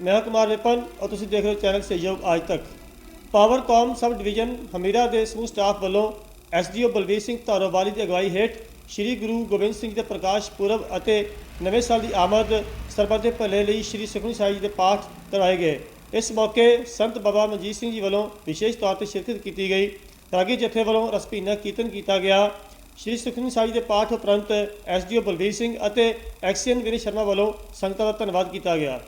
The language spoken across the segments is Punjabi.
ਮੈਂ ਹਾਂ ਕੁਮਾਰ ਵਿਪਨ ਔਰ ਤੁਸੀਂ ਦੇਖ ਰਹੇ ਹੋ ਚੈਨਲ ਸਹਿਯੋਗ ਅੱਜ ਤੱਕ। ਪਾਵਰਕਾਮ ਸਬ ਡਿਵੀਜ਼ਨ ਹਮੀਰਾ ਦੇ ਸਮੂਹ ਸਟਾਫ ਵੱਲੋਂ ਐਸਡੀਓ ਬਲਵੀਰ ਸਿੰਘ ਧਾਰੋਵਾਲੀ ਦੀ ਅਗਵਾਈ ਹੇਠ ਸ੍ਰੀ ਗੁਰੂ ਗੋਬਿੰਦ ਸਿੰਘ ਦੇ ਪ੍ਰਕਾਸ਼ ਪੁਰਬ ਅਤੇ ਨਵੇਂ ਸਾਲ ਦੀ ਆਮਦ ਸਰਬੱਤ ਦੇ ਭਲੇ ਲਈ ਸ੍ਰੀ ਸੁਖਮਨੀ ਸਾਹਿਬ ਜੀ ਦੇ ਪਾਠ ਕਰਵਾਏ ਗਏ। ਇਸ ਮੌਕੇ ਸੰਤ ਬਾਬਾ ਮਨਜੀਤ ਸਿੰਘ ਜੀ ਵੱਲੋਂ ਵਿਸ਼ੇਸ਼ ਤੌਰ ਤੇ ਸ਼ਿਰਕਤ ਕੀਤੀ ਗਈ। ਰਾਗੀ ਜਥੇ ਵੱਲੋਂ ਰਸਪੀਨਾ ਕੀਰਤਨ ਕੀਤਾ ਗਿਆ। ਸ਼੍ਰੀ ਸੁਖਮਨੀ ਸਾਹਿਬ ਜੀ ਦੇ ਪਾਠ ਉਪਰੰਤ ਐਸਡੀਓ ਬਲਵੀਰ ਸਿੰਘ ਅਤੇ ਐਕਸੀਅਨ ਵਿਨੇ ਸ਼ਰਮਾ ਵੱਲੋਂ ਸੰਗਤਾਂ ਦਾ ਧੰਨਵਾਦ ਕੀਤਾ ਗਿਆ।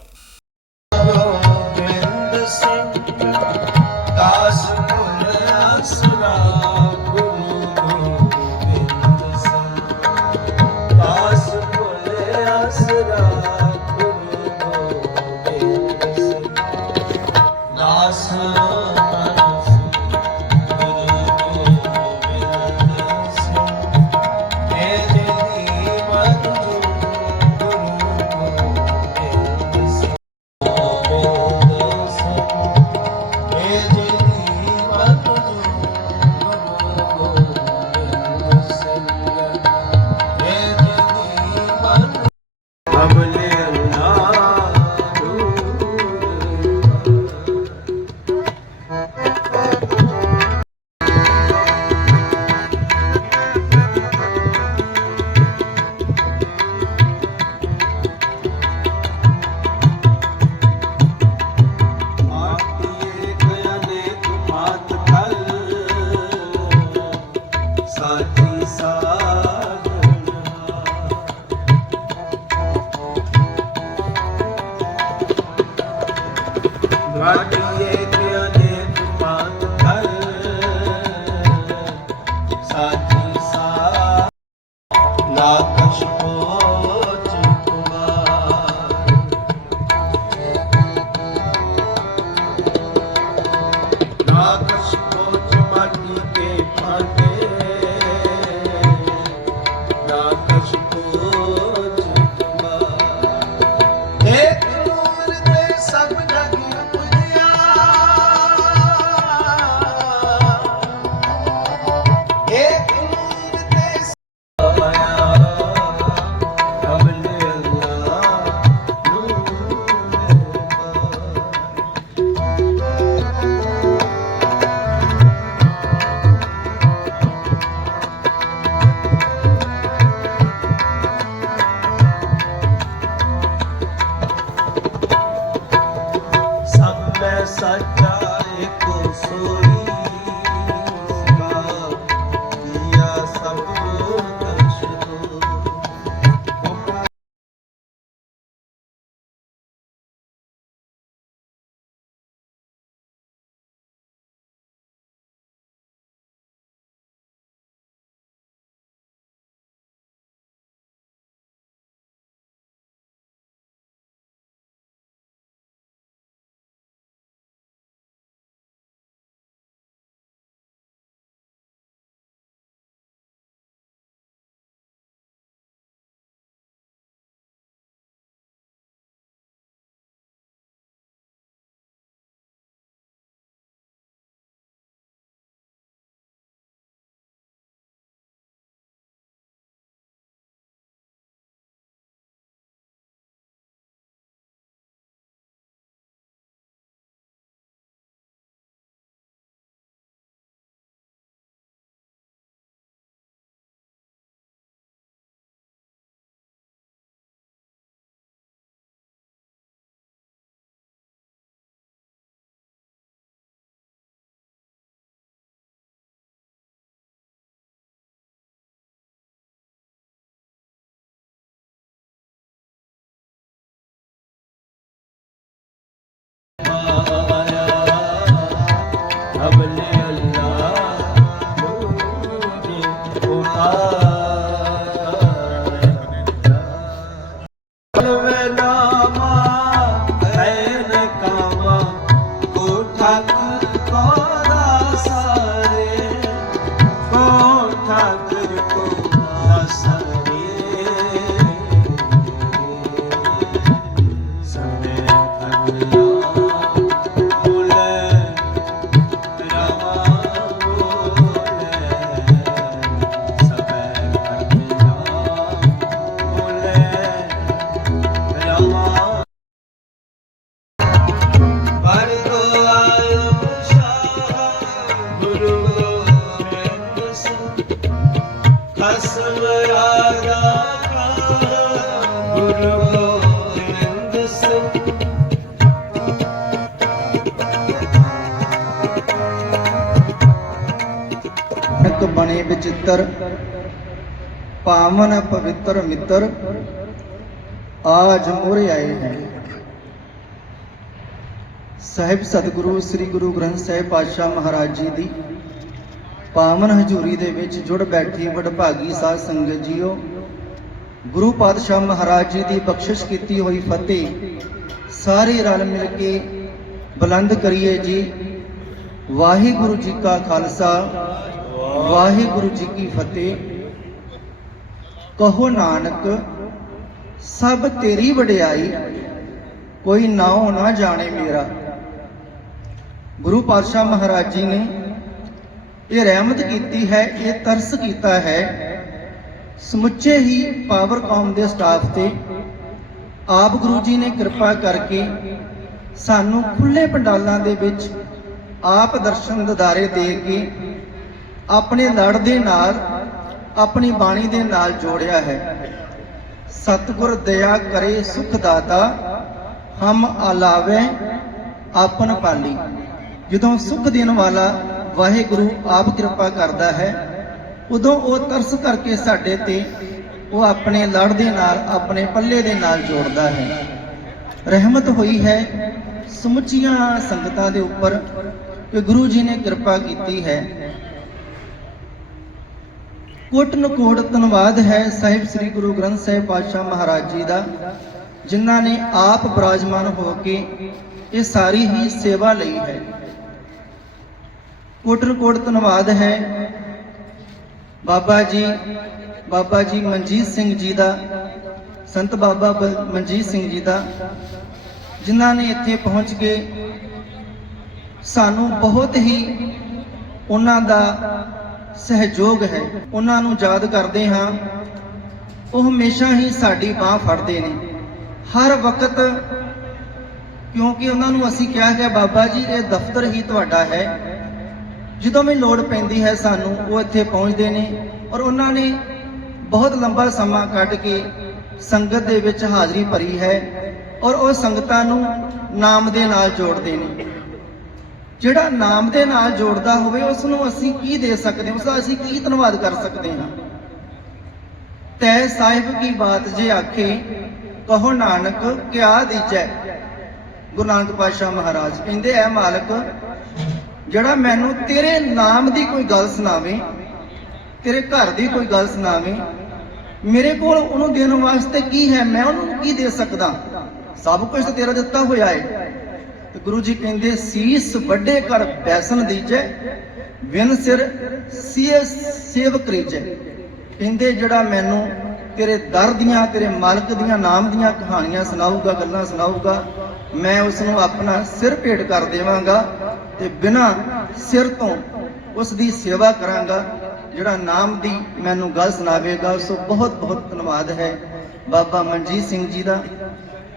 uh, ਰਸਮ ਰਾਜਾ ਗੁਰੂ ਗੋਬਿੰਦ ਸਿੰਘ ਇੱਕ ਬਣੇ ਵਿਚਿੱਤਰ, ਪਾਵਨ ਪਵਿੱਤਰ ਮਿੱਤਰ, ਆਜ ਮੋਰੇ ਆਏ ਹੈ। ਸਾਹਿਬ ਸਤਿਗੁਰੂ, ਸ੍ਰੀ ਗੁਰੂ ਗ੍ਰੰਥ ਸਾਹਿਬ ਪਾਤਸ਼ਾਹ ਮਹਾਰਾਜ ਜੀ ਦੀ ਪਾਵਨ ਹਜ਼ੂਰੀ ਦੇ ਵਿੱਚ ਜੁੜ ਬੈਠੀ ਵਡਭਾਗੀ ਸਾਧ ਸੰਗਤ ਜੀਓ, ਗੁਰੂ ਪਾਤਸ਼ਾਹ ਮਹਾਰਾਜ ਜੀ ਦੀ ਬਖਸ਼ਿਸ਼ ਕੀਤੀ ਹੋਈ ਫਤਿਹ, ਸਾਰੇ ਰਲ ਮਿਲ ਕੇ ਬੁਲੰਦ ਕਰੀਏ ਜੀ। ਵਾਹਿਗੁਰੂ ਜੀ ਕਾ ਖਾਲਸਾ, ਵਾਹਿਗੁਰੂ ਜੀ ਕੀ ਫਤਿਹ। ਕਹੋ ਨਾਨਕ, ਸਭ ਤੇਰੀ ਵਡਿਆਈ, ਕੋਈ ਨਾਉ ਨਾ ਜਾਣੇ ਮੇਰਾ। ਗੁਰੂ ਪਾਤਸ਼ਾਹ ਮਹਾਰਾਜ ਜੀ ਨੇ ਇਹ ਰਹਿਮਤ ਕੀਤੀ ਹੈ, ਇਹ ਤਰਸ ਕੀਤਾ ਹੈ। ਸਮੁੱਚੇ ਹੀ ਪਾਵਰ ਕੌਮ ਦੇ ਸਟਾਫ ਤੇ ਆਪ ਗੁਰੂ ਜੀ ਨੇ ਕਿਰਪਾ ਕਰਕੇ ਸਾਨੂੰ ਖੁੱਲੇ ਪੰਡਾਲਾਂ ਦੇ ਵਿੱਚ ਆਪ ਦਰਸ਼ਨ ਦਿਦਾਰੇ ਦੇ ਕੇ ਆਪਣੇ ਲੜ ਦੇ ਨਾਲ, ਆਪਣੀ ਬਾਣੀ ਦੇ ਨਾਲ ਜੋੜਿਆ ਹੈ। ਸਤਿਗੁਰ ਦਇਆ ਕਰੇ ਸੁਖ ਦਾਤਾ, ਹਮ ਆਲਾਵੇ ਆਪਨ ਪਾਲੀ। ਜਦੋਂ ਸੁਖ ਦੇਣ ਵਾਲਾ ਵਾਹਿਗੁਰੂ ਆਪ ਕਿਰਪਾ ਕਰਦਾ ਹੈ। ਉਦੋਂ ਉਹ ਤਰਸ ਕਰਕੇ ਸਾਡੇ ਤੇ ਉਹ ਆਪਣੇ ਲੜ ਦੇ ਨਾਲ, ਆਪਣੇ ਪੱਲੇ ਦੇ ਨਾਲ ਜੋੜਦਾ ਹੈ। ਰਹਿਮਤ ਹੋਈ ਹੈ ਸਮੁੱਚੀਆਂ ਸੰਗਤਾਂ ਦੇ ਉੱਪਰ ਕਿ ਗੁਰੂ ਜੀ ਨੇ ਕਿਰਪਾ ਕੀਤੀ ਹੈ। ਕੋਟ ਨਕੋਟ ਧੰਨਵਾਦ ਹੈ ਸਾਹਿਬ ਸ੍ਰੀ ਗੁਰੂ ਗ੍ਰੰਥ ਸਾਹਿਬ ਪਾਤਸ਼ਾਹ ਮਹਾਰਾਜ ਜੀ ਦਾ, ਜਿਨ੍ਹਾਂ ਨੇ ਆਪ ਬਰਾਜਮਾਨ ਹੋ ਕੇ ਇਹ ਸਾਰੀ ਹੀ ਸੇਵਾ ਲਈ ਹੈ। ਕੋਟਰ ਕੋਟ ਧੰਨਵਾਦ ਹੈ। ਬਾਬਾ ਜੀ ਬਾਬਾ ਜੀ ਮਨਜੀਤ ਸਿੰਘ ਜੀ ਦਾ, ਸੰਤ ਬਾਬਾ ਬਲ- ਮਨਜੀਤ ਸਿੰਘ ਜੀ ਦਾ, ਜਿਨ੍ਹਾਂ ਨੇ ਇੱਥੇ ਪਹੁੰਚ ਕੇ ਸਾਨੂੰ ਬਹੁਤ ਹੀ ਉਹਨਾਂ ਦਾ ਸਹਿਯੋਗ ਹੈ। ਉਹਨਾਂ ਨੂੰ ਯਾਦ ਕਰਦੇ ਹਾਂ। ਉਹ ਹਮੇਸ਼ਾ ਹੀ ਸਾਡੀ ਬਾਹ ਫੜਦੇ ਨੇ। ਹਰ ਵਕਤ, ਕਿਉਂਕਿ ਉਹਨਾਂ ਨੂੰ ਅਸੀਂ ਕਿਹਾ ਹੈ ਬਾਬਾ ਜੀ, ਇਹ ਦਫ਼ਤਰ ਹੀ ਤੁਹਾਡਾ ਹੈ। ਜਦੋਂ ਵੀ ਲੋੜ ਪੈਂਦੀ ਹੈ ਸਾਨੂੰ, ਉਹ ਇੱਥੇ ਪਹੁੰਚਦੇ ਨੇ ਔਰ ਉਹਨਾਂ ਨੇ ਬਹੁਤ ਲੰਬਾ ਸਮਾਂ ਕੱਢ ਕੇ ਸੰਗਤ ਦੇ ਵਿੱਚ ਹਾਜ਼ਰੀ ਭਰੀ ਹੈ ਔਰ ਉਹ ਸੰਗਤਾਂ ਨੂੰ ਨਾਮ ਦੇ ਨਾਲ ਜੋੜਦੇ ਨੇ। ਜਿਹੜਾ ਨਾਮ ਦੇ ਨਾਲ ਜੋੜਦਾ ਹੋਵੇ ਉਸ ਨੂੰ ਅਸੀਂ ਕੀ ਦੇ ਸਕਦੇ ਹਾਂ? ਉਸ ਦਾ ਅਸੀਂ ਕੀ ਧੰਨਵਾਦ ਕਰ ਸਕਦੇ ਹਾਂ? ਤੈ ਸਾਹਿਬ ਕੀ ਬਾਤ ਜੇ ਆਖੇ, ਕਹੋ ਨਾਨਕ ਕਿਆ ਦੀਜੈ? ਗੁਰੂ ਨਾਨਕ ਪਾਤਸ਼ਾਹ ਮਹਾਰਾਜ, ਕਹਿੰਦੇ ਐ ਮਾਲਕ ਜਿਹੜਾ ਮੈਨੂੰ ਤੇਰੇ ਨਾਮ ਦੀ ਕੋਈ ਗੱਲ ਸੁਣਾਵੇ, ਤੇਰੇ ਘਰ ਦੀ ਕੋਈ ਗੱਲ ਸੁਣਾਵੇ, ਮੇਰੇ ਕੋਲ ਉਹਨੂੰ ਦੇਣ ਵਾਸਤੇ ਕੀ ਹੈ, ਮੈਂ ਉਹਨੂੰ ਕੀ ਦੇ ਸਕਦਾ? ਸਭ ਕੁਝ ਤਾਂ ਤੇਰਾ ਦਿੱਤਾ ਹੋਇਆ ਹੈ ਤੇ ਗੁਰੂ ਜੀ ਕਹਿੰਦੇ, ਸੀਸ ਵੱਡੇ ਕਰ ਬੈਸਨ ਦੀਜੈ, ਵਿਨ ਸਿਰ ਸੀਏ ਸੇਵਕ ਰੀਜੈ। ਕਹਿੰਦੇ, ਜਿਹੜਾ ਮੈਨੂੰ ਤੇਰੇ ਦਰ ਦੀਆਂ, ਤੇਰੇ ਮਾਲਕ ਦੀਆਂ ਨਾਮ ਦੀਆਂ ਕਹਾਣੀਆਂ ਸੁਣਾਊਗਾ, ਗੱਲਾਂ ਸੁਣਾਊਗਾ, ਮੈਂ ਉਸ ਨੂੰ ਆਪਣਾ ਸਿਰ ਭੇਟ ਕਰ ਦੇਵਾਂਗਾ। ਤੇ ਬਿਨਾਂ ਸਿਰ ਤੋਂ ਉਸ ਦੀ ਸੇਵਾ ਕਰਾਂਗਾ, ਜਿਹੜਾ ਨਾਮ ਦੀ ਮੈਨੂੰ ਗੱਲ ਸੁਣਾਵੇਗਾ, ਉਸ ਬਹੁਤ ਬਹੁਤ ਧੰਨਵਾਦ ਹੈ। ਬਾਬਾ ਮਨਜੀਤ ਸਿੰਘ ਜੀ ਦਾ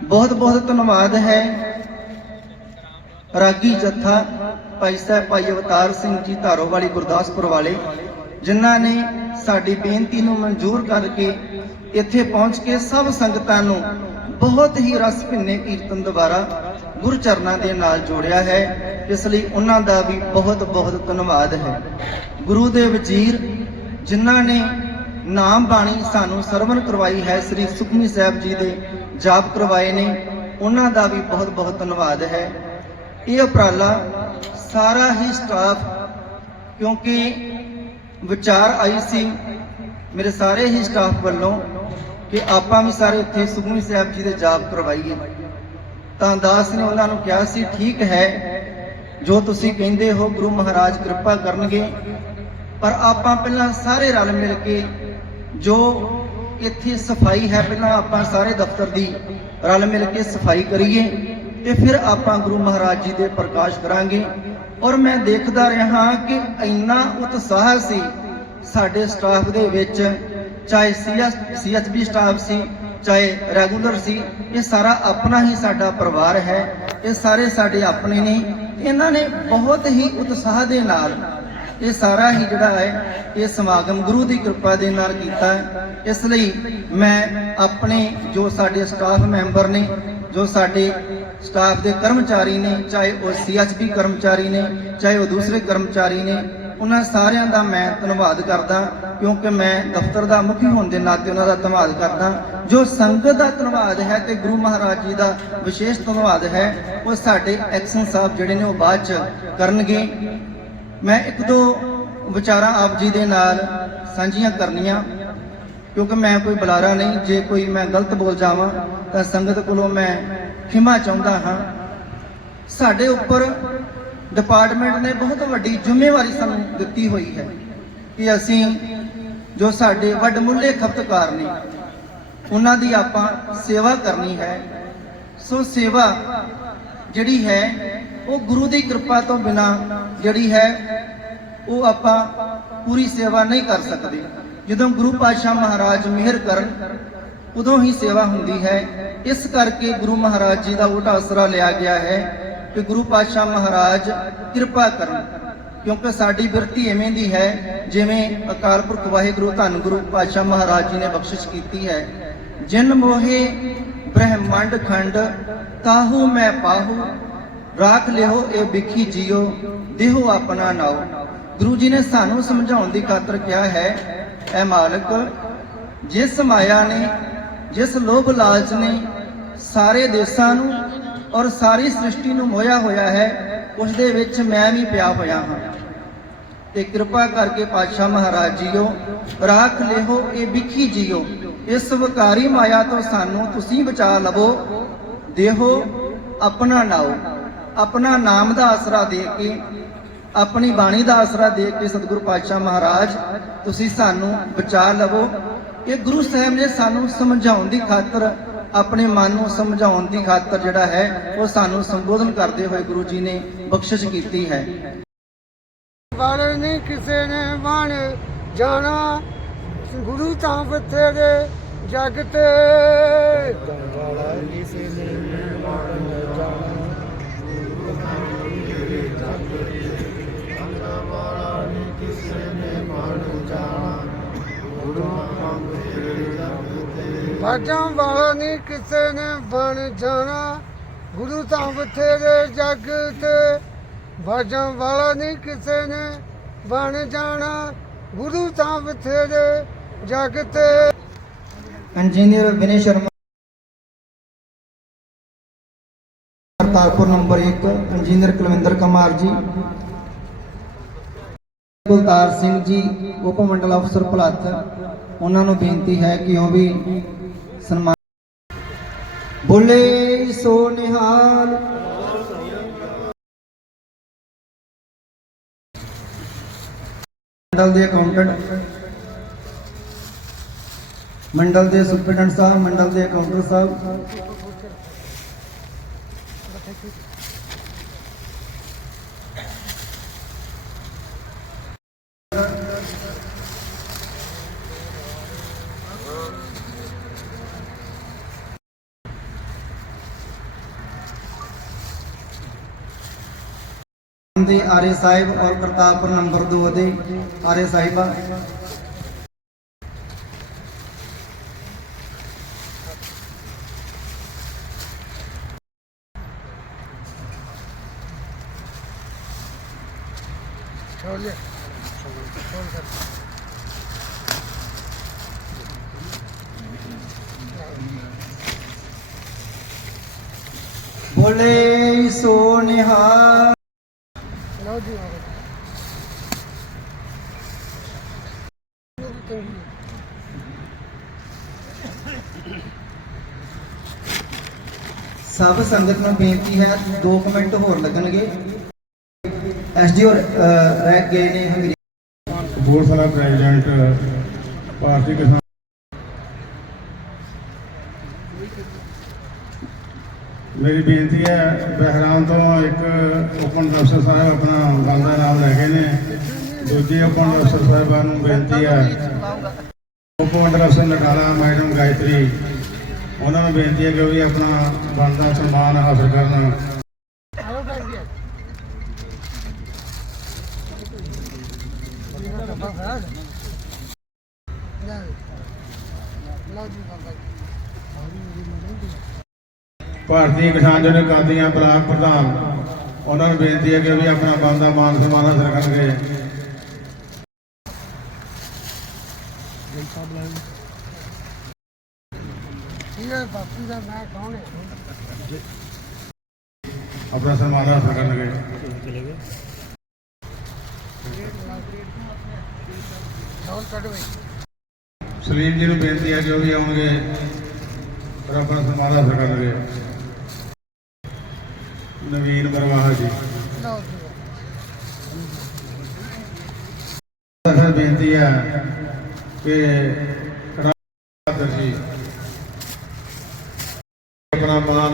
ਬਹੁਤ ਬਹੁਤ ਧੰਨਵਾਦ ਹੈ। ਰਾਗੀ ਜੱਥਾ ਭਾਈ ਸਾਹਿਬ, ਭਾਈ ਅਵਤਾਰ ਸਿੰਘ ਜੀ ਧਾਰੋ ਵਾਲੀ, ਗੁਰਦਾਸਪੁਰ ਵਾਲੇ, ਜਿਨ੍ਹਾਂ ਨੇ ਸਾਡੀ ਬੇਨਤੀ ਨੂੰ ਮਨਜ਼ੂਰ ਕਰਕੇ ਇੱਥੇ ਪਹੁੰਚ ਕੇ ਸਭ ਸੰਗਤਾਂ ਨੂੰ ਬਹੁਤ ਹੀ ਰਸ ਭਿੰਨੇ ਕੀਰਤਨ ਦੁਆਰਾ ਗੁਰੂ ਚਰਨਾਂ ਦੇ ਨਾਲ ਜੋੜਿਆ ਹੈ, ਇਸ ਲਈ ਉਹਨਾਂ ਦਾ ਵੀ ਬਹੁਤ ਬਹੁਤ ਧੰਨਵਾਦ ਹੈ। ਗੁਰੂ ਦੇ ਵਜ਼ੀਰ ਜਿਨ੍ਹਾਂ ਨੇ ਨਾਮ ਬਾਣੀ ਸਾਨੂੰ ਸਰਵਨ ਕਰਵਾਈ ਹੈ, ਸ੍ਰੀ ਸੁਖਮਨੀ ਸਾਹਿਬ ਜੀ ਦੇ ਜਾਪ ਕਰਵਾਏ ਨੇ, ਉਹਨਾਂ ਦਾ ਵੀ ਬਹੁਤ ਬਹੁਤ ਧੰਨਵਾਦ ਹੈ। ਇਹ ਉਪਰਾਲਾ ਸਾਰਾ ਹੀ ਸਟਾਫ, ਕਿਉਂਕਿ ਵਿਚਾਰ ਆਈ ਸੀ, ਮੇਰੇ ਸਾਰੇ ਹੀ ਸਟਾਫ ਵੱਲੋਂ ਕਿ ਆਪਾਂ ਵੀ ਸਾਰੇ ਇੱਥੇ ਸੁਖਮਨੀ ਸਾਹਿਬ ਜੀ ਦੇ ਜਾਪ ਕਰਵਾਈਏ। ਤਾਂ ਦਾਸ ਨੇ ਉਹਨਾਂ ਨੂੰ ਕਿਹਾ ਸੀ, ਠੀਕ ਹੈ, ਜੋ ਤੁਸੀਂ ਕਹਿੰਦੇ ਹੋ ਗੁਰੂ ਮਹਾਰਾਜ ਕਿਰਪਾ ਕਰਨਗੇ। ਪਰ ਆਪਾਂ ਪਹਿਲਾਂ ਸਾਰੇ ਰਲ ਮਿਲ ਕੇ ਜੋ ਇੱਥੇ ਸਫ਼ਾਈ ਹੈ, ਪਹਿਲਾਂ ਆਪਾਂ ਸਾਰੇ ਦਫ਼ਤਰ ਦੀ ਰਲ ਮਿਲ ਕੇ ਸਫ਼ਾਈ ਕਰੀਏ ਤੇ ਫਿਰ ਆਪਾਂ ਗੁਰੂ ਮਹਾਰਾਜ ਜੀ ਦੇ ਪ੍ਰਕਾਸ਼ ਕਰਾਂਗੇ। ਔਰ ਮੈਂ ਦੇਖਦਾ ਰਿਹਾ ਕਿ ਇੰਨਾ ਉਤਸ਼ਾਹ ਸੀ ਸਾਡੇ ਸਟਾਫ ਦੇ ਵਿੱਚ ਚਾਹੇ ਸੀਐਚਬੀ ਸਟਾਫ ਸੀ, ਚਾਹੇ ਰੈਗੂਲਰ ਸੀ, ਇਹ ਸਾਰਾ ਆਪਣਾ ਹੀ ਸਾਡਾ ਪਰਿਵਾਰ ਹੈ। ਇਹ ਸਾਰੇ ਸਾਡੇ ਆਪਣੇ ਨੇ। ਇਹਨਾਂ ਨੇ ਬਹੁਤ ਹੀ ਉਤਸ਼ਾਹ ਦੇ ਨਾਲ ਇਹ ਸਾਰਾ ਹੀ ਜਿਹੜਾ ਹੈ, ਇਹ ਸਮਾਗਮ ਗੁਰੂ ਦੀ ਕਿਰਪਾ ਦੇ ਨਾਲ ਕੀਤਾ ਇਸ ਲਈ ਮੈਂ ਆਪਣੇ ਜੋ ਸਾਡੇ ਸਟਾਫ ਮੈਂਬਰ ਨੇ, ਜੋ ਸਾਡੇ ਸਟਾਫ ਦੇ ਕਰਮਚਾਰੀ ਨੇ, ਚਾਹੇ ਉਹ ਸੀਐਚਪੀ ਕਰਮਚਾਰੀ ਨੇ, ਚਾਹੇ ਉਹ ਦੂਸਰੇ ਕਰਮਚਾਰੀ ਨੇ ਉਹਨਾਂ ਸਾਰਿਆਂ ਦਾ ਮੈਂ ਧੰਨਵਾਦ ਕਰਦਾ, ਕਿਉਂਕਿ ਮੈਂ ਦਫ਼ਤਰ ਦਾ ਮੁਖੀ ਹੋਣ ਦੇ ਨਾਤੇ ਉਹਨਾਂ ਦਾ ਧੰਨਵਾਦ ਕਰਦਾ। ਜੋ ਸੰਗਤ ਦਾ ਧੰਨਵਾਦ ਹੈ ਤੇ ਗੁਰੂ ਮਹਾਰਾਜ ਜੀ ਦਾ ਵਿਸ਼ੇਸ਼ ਧੰਨਵਾਦ ਹੈ, ਉਹ ਸਾਡੇ ਐਕਸ਼ਨ ਸਾਹਿਬ ਜਿਹੜੇ ਨੇ ਉਹ ਬਾਅਦ ਚ ਕਰਨਗੇ। ਮੈਂ ਇੱਕ ਦੋ ਵਿਚਾਰਾਂ ਆਪ ਜੀ ਦੇ ਨਾਲ ਸਾਂਝੀਆਂ ਕਰਨੀਆਂ, ਕਿਉਂਕਿ ਮੈਂ ਕੋਈ ਬੁਲਾਰਾ ਨਹੀਂ, ਜੇ ਕੋਈ ਮੈਂ ਗਲਤ ਬੋਲ ਜਾਵਾਂ, ਤਾਂ ਸੰਗਤ ਕੋਲੋਂ ਮੈਂ ਖਿਮਾ ਚਾਹੁੰਦਾ ਹਾਂ। ਸਾਡੇ ਉੱਪਰ ਡਿਪਾਰਟਮੈਂਟ ਨੇ ਬਹੁਤ ਵੱਡੀ ਜ਼ਿੰਮੇਵਾਰੀ ਸਾਨੂੰ ਦਿੱਤੀ ਹੋਈ ਹੈ ਕਿ ਅਸੀਂ ਜੋ ਸਾਡੇ ਵੱਡਮੁੱਲੇ ਖਪਤਕਾਰ ਨੇ, ਉਹਨਾਂ ਦੀ ਆਪਾਂ ਸੇਵਾ ਕਰਨੀ ਹੈ। ਸੋ ਸੇਵਾ ਜਿਹੜੀ ਹੈ, ਉਹ ਗੁਰੂ ਦੀ ਕਿਰਪਾ ਤੋਂ ਬਿਨਾ ਜਿਹੜੀ ਹੈ, ਉਹ ਆਪਾਂ ਪੂਰੀ ਸੇਵਾ ਨਹੀਂ ਕਰ ਸਕਦੇ। ਜਦੋਂ ਗੁਰੂ ਪਾਤਸ਼ਾਹ ਮਹਾਰਾਜ ਮਿਹਰ ਕਰਨ, ਉਦੋਂ ਹੀ ਸੇਵਾ ਹੁੰਦੀ ਹੈ। ਇਸ ਕਰਕੇ ਗੁਰੂ ਮਹਾਰਾਜ ਜੀ ਦਾ ਉਲਟਾ ਆਸਰਾ ਲਿਆ ਗਿਆ ਹੈ। ਕਿ ਗੁਰੂ ਪਾਤਸ਼ਾਹ ਮਹਾਰਾਜ ਕਿਰਪਾ ਕਰਨ, ਕਿਉਂਕਿ ਸਾਡੀ ਬਿਰਤੀ ਐਵੇਂ ਦੀ ਹੈ ਜਿਵੇਂ ਅਕਾਲ ਪੁਰਖ ਵਾਹਿਗੁਰੂ ਧੰਨ ਗੁਰੂ ਪਾਤਸ਼ਾਹ ਮਹਾਰਾਜ ਜੀ ਨੇ ਬਖਸ਼ਿਸ਼ ਕੀਤੀ ਹੈ। ਜਿਨ ਮੋਹੇ ਬ੍ਰਹਮੰਡ ਖੰਡ, ਤਾਹੂ ਮੈਂ ਪਾਹੂ, ਰਾਖ ਲਿਓ ਇਹ ਵਿਖੀ ਜਿਓ, ਦੇਹੋ ਆਪਣਾ ਨਾਓ ਗੁਰੂ ਜੀ ਨੇ ਸਾਨੂੰ ਸਮਝਾਉਣ ਦੀ ਖਾਤਰ ਕਿਹਾ ਹੈ, ਐ ਮਾਲਕ, ਜਿਸ ਮਾਇਆ ਨੇ, ਜਿਸ ਲੋਭ ਲਾਲਚ ਨੇ ਸਾਰੇ ਦੇਸ਼ਾਂ ਨੂੰ ਔਰ ਸਾਰੀ ਸ੍ਰਿਸ਼ਟੀ ਨੂੰ ਮੋਇਆ ਹੋਇਆ ਹੈ ਉਸ ਦੇ ਵਿੱਚ ਮੈਂ ਵੀ ਪਿਆ ਹੋਇਆ ਹਾਂ। ਤੇ ਕਿਰਪਾ ਕਰਕੇ ਪਾਤਸ਼ਾਹ ਮਹਾਰਾਜ ਜੀਓ, ਰਾਖ ਲਿਓ ਇਹ ਵਿਖੀ ਜੀਓ, ਇਸ ਵਿਕਾਰੀ ਮਾਇਆ ਤੋਂ ਸਾਨੂੰ ਤੁਸੀਂ ਬਚਾ ਲਵੋ। ਦੇਹੋ, ਆਪਣਾ ਨਾਓ ਆਪਣਾ ਨਾਮ ਦਾ ਆਸਰਾ ਦੇ ਕੇ, ਆਪਣੀ ਬਾਣੀ ਦਾ ਆਸਰਾ ਦੇ ਕੇ ਸਤਿਗੁਰੂ ਪਾਤਸ਼ਾਹ ਮਹਾਰਾਜ, ਤੁਸੀਂ ਸਾਨੂੰ ਬਚਾ ਲਵੋ। ਇਹ ਗੁਰੂ ਸਾਹਿਬ ਨੇ ਸਾਨੂੰ ਸਮਝਾਉਣ ਦੀ ਖਾਤਰ ਆਪਣੇ ਮਨ ਨੂੰ ਸਮਝਾਉਣ ਦੀ ਖਾਤਰ ਜਿਹੜਾ ਹੈ ਉਹ ਸਾਨੂੰ ਸੰਬੋਧਨ ਕਰਦੇ ਹੋਏ ਗੁਰੂ ਜੀ ਨੇ ਬਖਸ਼ਿਸ਼ ਕੀਤੀ ਹੈ। ਨਹੀਂ ਕਿਸੇ ਨੇ ਬਣ ਜਾਣਾ ਗੁਰੂ ਤਾਂ ਬਥੇਰੇ ਜਗ ਤੇ ਬਾਜਾਂ ਵਾਲਾ ਨਹੀਂ ਕਿਸੇ ਨੇ ਬਣ ਜਾਣਾ। ਗੁਰੂ ਤਾਂ ਬਥੇਰੇ ਜਗ ਤੇ ਬਾਜਾਂ ਵਾਲਾ ਨਹੀਂ ਕਿਸੇ ਨੇ ਬਣ ਜਾਣਾ। ਗੁਰੂ ਤਾਂ ਬਥੇਰੇ ਜਗ ਤੇ। Engineer Vinay Sharma Kartarpur number 1 engineer Kulwinder Kumar ji Gultar Singh ਜੀ ਉਪ ਮੰਡਲ ਅਫਸਰ ਭਲੱਥ ਉਹਨਾਂ ਨੂੰ ਬੇਨਤੀ ਹੈ ਕਿ ਉਹ ਵੀ ਸਨਮਾਨ। ਬੋਲੇ ਸੋ ਨਿਹਾਲ। ਮੰਡਲ ਦੇ ਅਕਾਊਂਟੈਂਟ ਮੰਡਲ ਦੇ ਸੁਪਰਡੈਂਟ ਸਾਹਿਬ, ਮੰਡਲ ਦੇ ਅਕਾਊਂਟਰ ਸਾਹਿਬ। ਦੇ ਆਰੇ ਸਾਹਿਬ ਔਰ ਕਰਤਾਰਪੁਰ ਨੰਬਰ 2 ਦੇ ਆਰੇ ਸਾਹਿਬਾ ਛੋਲੇ ਬੋਲੇ ਸੋ ਨਿਹਾਲ ਲਓ ਜੀ ਸਭ ਸੰਗਤ ਨੂੰ ਬੇਨਤੀ ਹੈ 2 ਮਿੰਟ ਹੋਰ ਲੱਗਣਗੇ ਐਸਡੀਓ ਰਹਿ ਗਏ ਨੇ ਹਮੀਰੀ ਕਪੂਰਥਲਾ ਪ੍ਰੈਜ਼ੀਡੈਂਟ ਭਾਰਤੀ ਕਿਸਾਨ ਮੇਰੀ ਬੇਨਤੀ ਹੈ, ਬਹਿਰਾਮ ਤੋਂ ਇੱਕ ਓਪਨ ਅਫਸਰ ਸਾਹਿਬ ਆਪਣਾ ਬੰਦਾ ਨਾਮ ਲੈ ਗਏ ਨੇ। ਦੂਜੇ ਓਪਨ ਅਫਸਰ ਸਾਹਿਬਾਨ ਨੂੰ ਬੇਨਤੀ ਹੈ ਓਪਨ ਅਫਸਰ ਨਟਾਲਾ ਮੈਡਮ ਗਾਇਤਰੀ, ਉਹਨਾਂ ਨੂੰ ਬੇਨਤੀ ਹੈ ਕਿ ਉਹ ਵੀ ਆਪਣਾ ਬਣਦਾ ਸਨਮਾਨ ਹਾਸਲ ਕਰਨ। ਹਲੋ ਕਰ ਗਿਆ ਹੈ ਲਓ ਜੀ ਬਾਬਾ ਜੀ ਭਾਰਤੀ ਕਿਸਾਨ ਯੂਨੀਅਨ ਕਾਦੀਆਂ ਬਲਾਕ ਪ੍ਰਧਾਨ, ਉਹਨਾਂ ਨੂੰ ਬੇਨਤੀ ਹੈ ਕਿ ਉਹ ਵੀ ਆਪਣਾ ਬੰਦਾ ਮਾਨ ਸਨਮਾਨ ਹਾਸਲ ਕਰਨਗੇ। ਇਹ ਬਾਪੂ ਦਾ ਮੈਂ ਕੌਣ ਹੈ ਆਪਣਾ ਸਨਮਾਨ ਹਾਸਲ ਕਰਨਗੇ। ਡੋਲ ਕੱਢੋ ਸਲੀਮ ਜੀ ਨੂੰ ਬੇਨਤੀ ਹੈ ਕਿ ਉਹ ਵੀ ਆਉਣਗੇ, ਪਰ ਆਪਣਾ ਸਨਮਾਨ ਹਾਸਲ ਕਰਨਗੇ। ਨਵੀਨ ਬਰਵਾਹਾ ਜੀ। ਸਰ ਬੇਨਤੀ ਹੈ ਕਿ ਰਾਦਰ ਜੀ, ਆਪਣਾ ਮਾਨ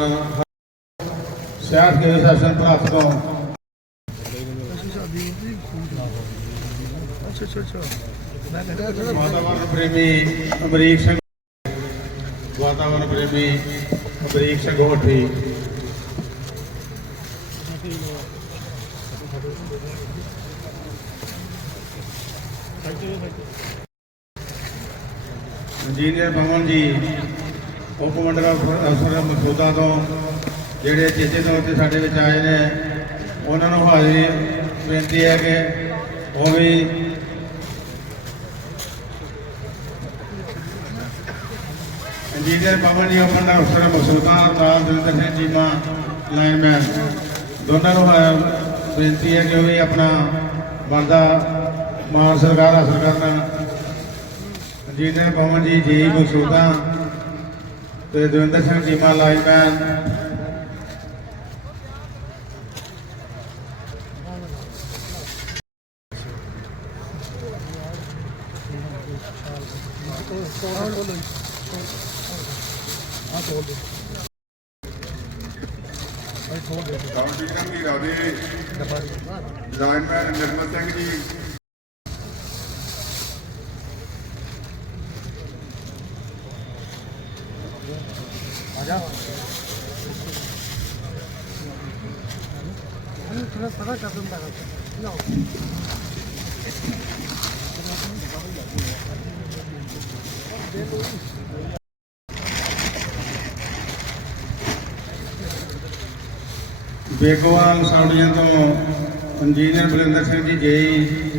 ਸਿਆਸਤ ਕੇ ਸ਼ਾਸਨ ਪ੍ਰਾਪਤ ਤੋਂ। ਵਾਤਾਵਰਣ ਪ੍ਰੇਮੀ ਅਮਰੀਕ ਸਿੰਘ ਵਾਤਾਵਰਣ ਪ੍ਰੇਮੀ ਅਮਰੀਕ ਸਿੰਘ ਹੋਠੀ। ਇੰਜੀਨੀਅਰ ਪਵਨ ਜੀ, ਉਪ ਮੰਡਲ ਅਫਸਰ ਮਸੂਦਾ ਤੋਂ ਜਿਹੜੇ ਚੇਤੇ ਤੌਰ ਤੇ ਸਾਡੇ ਵਿੱਚ ਆਏ ਨੇ, ਉਹਨਾਂ ਨੂੰ ਹਾਜ਼ਰੀ ਬੇਨਤੀ ਹੈ ਕਿ ਉਹ ਵੀ ਇੰਜੀਨੀਅਰ ਪਵਨ ਜੀ, ਉਪ ਮੰਡਲ ਅਫਸਰ ਮਸੂਦਾ ਨਾਲ ਦਵਿੰਦਰ ਸਿੰਘ ਜੀਮਾ ਲਾਈਨਮੈਨ ਦੋਨਾਂ ਨੂੰ ਹਾ- ਬੇਨਤੀ ਹੈ ਕਿ ਉਹ ਵੀ ਆਪਣਾ ਬਣਦਾ ਮਾਨ ਸਰਕਾਰ ਹਾਸਲ ਕਰਨ। ਇੰਜੀਨੀਅਰ ਪਵਨ ਜੀ ਜੀ ਮਸੂਦਾ ਤੇ ਦਵਿੰਦਰ ਸਿੰਘ ਚੀਮਾ ਲਾਈਨਮੈਨ ਕਾਉਂਟੀ ਸਿੰਘ ਰਾਦੇ ਲਾਈਨਮੈਨ ਨਿਰਮਲ ਸਿੰਘ ਜੀ ਇਹਨੂੰ ਥੋੜਾ ਪਤਾ ਕਰ ਦਿੰਦਾ ਲਓ ਤੋਂ ਇੰਜੀਨੀਅਰ ਬਲਿੰਦਰ ਸਿੰਘ ਜੀ ਜੇਈ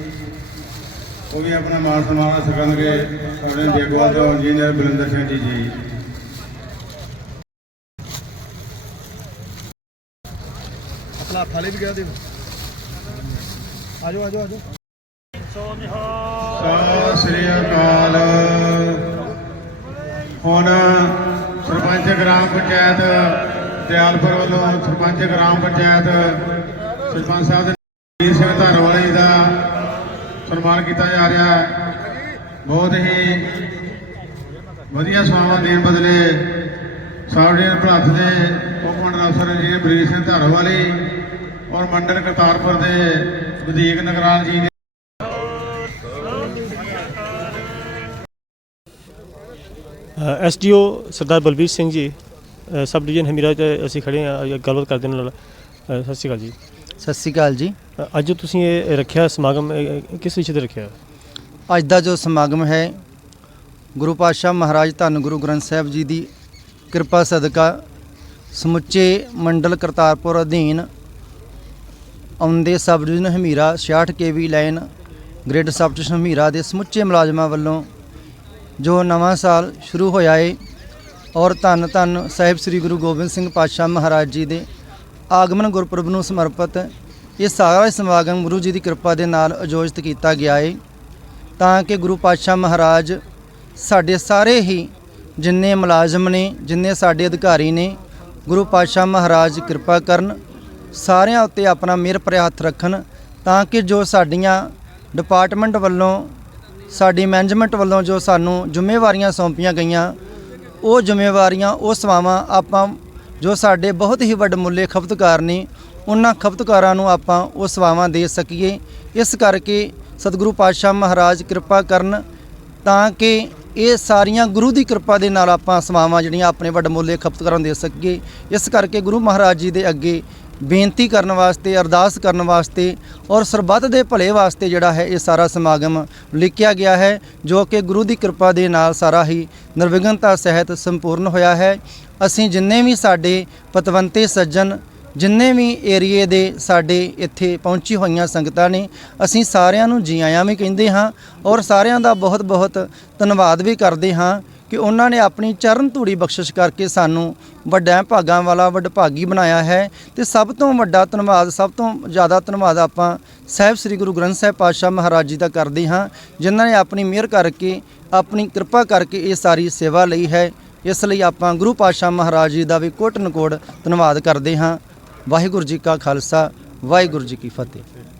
ਉਹ ਵੀ ਆਪਣਾ ਮਾਨ ਸਨਮਾਨ ਹਾਸਲ ਕਰਨਗੇ ਸਾਡੇ ਬੇਗੋਵਾਲ ਤੋਂ ਇੰਜੀਨੀਅਰ ਬਲਿੰਦਰ ਸਿੰਘ ਜੀ ਜੀ। ਆਪਣਾ ਥਾਲੇ ਵੀ ਗਿਆ ਦੇ ਆਜੋ ਆਜੋ ਆਜੋ। ਸਤਿ ਸ੍ਰੀ ਅਕਾਲ। ਹੁਣ ਸਰਪੰਚ ਗ੍ਰਾਮ ਪੰਚਾਇਤ, ਦਿਆਲਪੁਰ ਵੱਲੋਂ ਸਰਪੰਚ ਗ੍ਰਾਮ ਪੰਚਾਇਤ, ਸਰਪੰਚ ਸਾਹਿਬ ਵੀਰ ਸਿੰਘ ਧਾਰਵਾਲੇ ਦਾ ਸਨਮਾਨ ਕੀਤਾ ਜਾ ਰਿਹਾ ਹੈ। ਬਹੁਤ ਹੀ ਵਧੀਆ ਸੇਵਾਵਾਂ ਦੇਣ ਬਦਲੇ ਸਾਡੇ ਭਲੱਥ ਦੇ ਉਪ ਮੰਡਲ ਅਫਸਰ ਇੰਜੀਨੀਅਰ ਬਰੀਰ ਸਿੰਘ ਧਾਰਵਾਲੀ ਔਰ ਮੰਡਲ ਕਰਤਾਰਪੁਰ ਦੇ ਵਧੀਕ ਨਗਰਾਲ ਜੀ ਦੇ ਐਸਡੀਓ ਸਰਦਾਰ ਬਲਬੀਰ ਸਿੰਘ ਜੀ ਸਬ ਡਿਵੀਜ਼ਨ ਹਮੀਰਾ ਤੇ ਅਸੀਂ ਖੜੇ ਆ ਗੱਲਬਾਤ ਕਰਦੇ ਨਾਲ। ਸਤਿ ਸ਼੍ਰੀ ਅਕਾਲ ਜੀ। ਸਤਿ ਸ੍ਰੀ ਅਕਾਲ ਜੀ। ਅੱਜ ਤੁਸੀਂ ਇਹ ਰੱਖਿਆ ਸਮਾਗਮ ਕਿਸ ਵਿਸ਼ੇ ਤੇ ਰੱਖਿਆ? ਅੱਜ ਦਾ ਜੋ ਸਮਾਗਮ ਹੈ ਗੁਰੂ ਪਾਤਸ਼ਾਹ ਮਹਾਰਾਜ ਧੰਨ ਗੁਰੂ ਗ੍ਰੰਥ ਸਾਹਿਬ ਜੀ ਦੀ ਕਿਰਪਾ ਸਦਕਾ ਸਮੁੱਚੇ ਮੰਡਲ ਕਰਤਾਰਪੁਰ ਅਧੀਨ ਆਉਂਦੇ sub division Hamira 66 KV line grid sub station Hamira ਦੇ ਸਮੁੱਚੇ ਮੁਲਾਜ਼ਮਾਂ ਵੱਲੋਂ ਜੋ ਨਵਾਂ ਸਾਲ ਸ਼ੁਰੂ ਹੋਇਆ ਏ ਔਰ ਧੰਨ ਧੰਨ ਸਾਹਿਬ ਸ੍ਰੀ ਗੁਰੂ ਗੋਬਿੰਦ ਸਿੰਘ ਪਾਤਸ਼ਾਹ ਮਹਾਰਾਜ ਜੀ ਦੇ ਆਗਮਨ ਗੁਰਪੁਰਬ ਨੂੰ ਸਮਰਪਿਤ ਇਹ ਸਾਰਾ ਸਮਾਗਮ ਗੁਰੂ ਜੀ ਦੀ ਕਿਰਪਾ ਦੇ ਨਾਲ ਆਯੋਜਿਤ ਕੀਤਾ ਗਿਆ ਏ ਤਾਂ ਕਿ ਗੁਰੂ ਪਾਤਸ਼ਾਹ ਮਹਾਰਾਜ ਸਾਡੇ ਸਾਰੇ ਹੀ ਜਿੰਨੇ ਮੁਲਾਜ਼ਮ ਨੇ, ਜਿੰਨੇ ਸਾਡੇ ਅਧਿਕਾਰੀ ਨੇ, ਗੁਰੂ ਪਾਤਸ਼ਾਹ ਮਹਾਰਾਜ ਕਿਰਪਾ ਕਰਨ ਸਾਰਿਆਂ ਉੱਤੇ ਆਪਣਾ ਮਿਹਰ ਭਰਿਆ ਹੱਥ ਰੱਖਣ ਤਾਂ ਕਿ ਜੋ ਸਾਡੀਆਂ ਡਿਪਾਰਟਮੈਂਟ ਵੱਲੋਂ, ਸਾਡੀ ਮੈਨੇਜਮੈਂਟ ਵੱਲੋਂ ਜੋ ਸਾਨੂੰ ਜ਼ਿੰਮੇਵਾਰੀਆਂ ਸੌਂਪੀਆਂ ਗਈਆਂ, ਉਹ ਜ਼ਿੰਮੇਵਾਰੀਆਂ, ਉਹ ਸੇਵਾਵਾਂ ਆਪਾਂ ਜੋ ਸਾਡੇ ਬਹੁਤ ਹੀ ਵੱਡ ਮੁੱਲੇ ਖਪਤਕਾਰ ਨੇ, ਉਹਨਾਂ ਖਪਤਕਾਰਾਂ ਨੂੰ ਆਪਾਂ ਉਹ ਸੇਵਾਵਾਂ ਦੇ ਸਕੀਏ। ਇਸ ਕਰਕੇ ਸਤਿਗੁਰੂ ਪਾਤਸ਼ਾਹ ਮਹਾਰਾਜ ਕਿਰਪਾ ਕਰਨ ਤਾਂ ਕਿ ਇਹ ਸਾਰੀਆਂ ਗੁਰੂ ਦੀ ਕਿਰਪਾ ਦੇ ਨਾਲ ਆਪਾਂ ਸੇਵਾਵਾਂ ਜਿਹੜੀਆਂ ਆਪਣੇ ਵੱਡਮੁੱਲੇ ਖਪਤਕਾਰਾਂ ਨੂੰ ਦੇ ਸਕੀਏ। ਇਸ ਕਰਕੇ ਗੁਰੂ ਮਹਾਰਾਜ ਜੀ ਦੇ ਅੱਗੇ ਬੇਨਤੀ ਕਰਨ ਵਾਸਤੇ, ਅਰਦਾਸ ਕਰਨ ਵਾਸਤੇ ਔਰ ਸਰਬੱਤ ਦੇ ਭਲੇ ਵਾਸਤੇ ਜਿਹੜਾ ਹੈ ਇਹ ਸਾਰਾ ਸਮਾਗਮ ਲਿਖਿਆ ਗਿਆ ਹੈ, ਜੋ ਕਿ ਗੁਰੂ ਦੀ ਕਿਰਪਾ ਦੇ ਨਾਲ ਸਾਰਾ ਹੀ ਨਿਰਵਿਘਨਤਾ ਸਹਿਤ ਸੰਪੂਰਨ ਹੋਇਆ ਹੈ। ਅਸੀਂ ਜਿੰਨੇ ਵੀ ਸਾਡੇ ਪਤਵੰਤੇ ਸੱਜਣ, ਜਿੰਨੇ ਵੀ ਏਰੀਏ ਦੇ ਸਾਡੇ ਇੱਥੇ ਪਹੁੰਚੀ ਹੋਈਆਂ ਸੰਗਤਾਂ ਨੇ, ਅਸੀਂ ਸਾਰਿਆਂ ਨੂੰ ਜੀ ਆਇਆਂ ਵੀ ਕਹਿੰਦੇ ਹਾਂ ਔਰ ਸਾਰਿਆਂ ਦਾ ਬਹੁਤ ਬਹੁਤ ਧੰਨਵਾਦ ਵੀ ਕਰਦੇ ਹਾਂ। ਕਿ ਉਹਨਾਂ ਨੇ ਆਪਣੀ ਚਰਨ ਧੂੜੀ ਬਖਸ਼ਿਸ਼ ਕਰਕੇ ਸਾਨੂੰ ਵੱਡਿਆਂ ਭਾਗਾਂ ਵਾਲਾ ਵਡਭਾਗੀ ਬਣਾਇਆ ਹੈ ਤੇ ਸਭ ਤੋਂ ਵੱਡਾ ਧੰਨਵਾਦ, ਸਭ ਤੋਂ ਜ਼ਿਆਦਾ ਧੰਨਵਾਦ ਆਪਾਂ ਸਾਹਿਬ ਸ੍ਰੀ ਗੁਰੂ ਗ੍ਰੰਥ ਸਾਹਿਬ ਪਾਤਸ਼ਾਹ ਮਹਾਰਾਜ ਜੀ ਦਾ ਕਰਦੇ ਹਾਂ, ਜਿਨ੍ਹਾਂ ਨੇ ਆਪਣੀ ਮਿਹਰ ਕਰਕੇ, ਆਪਣੀ ਕਿਰਪਾ ਕਰਕੇ ਇਹ ਸਾਰੀ ਸੇਵਾ ਲਈ ਹੈ। ਇਸ ਲਈ ਆਪਾਂ ਗੁਰੂ ਪਾਤਸ਼ਾਹ ਮਹਾਰਾਜ ਜੀ ਦਾ ਵੀ ਕੋਟਨ ਕੋਟ ਧੰਨਵਾਦ ਕਰਦੇ ਹਾਂ। ਵਾਹਿਗੁਰੂ ਜੀ ਕਾ ਖਾਲਸਾ, ਵਾਹਿਗੁਰੂ ਜੀ ਕੀ ਫਤਿਹ।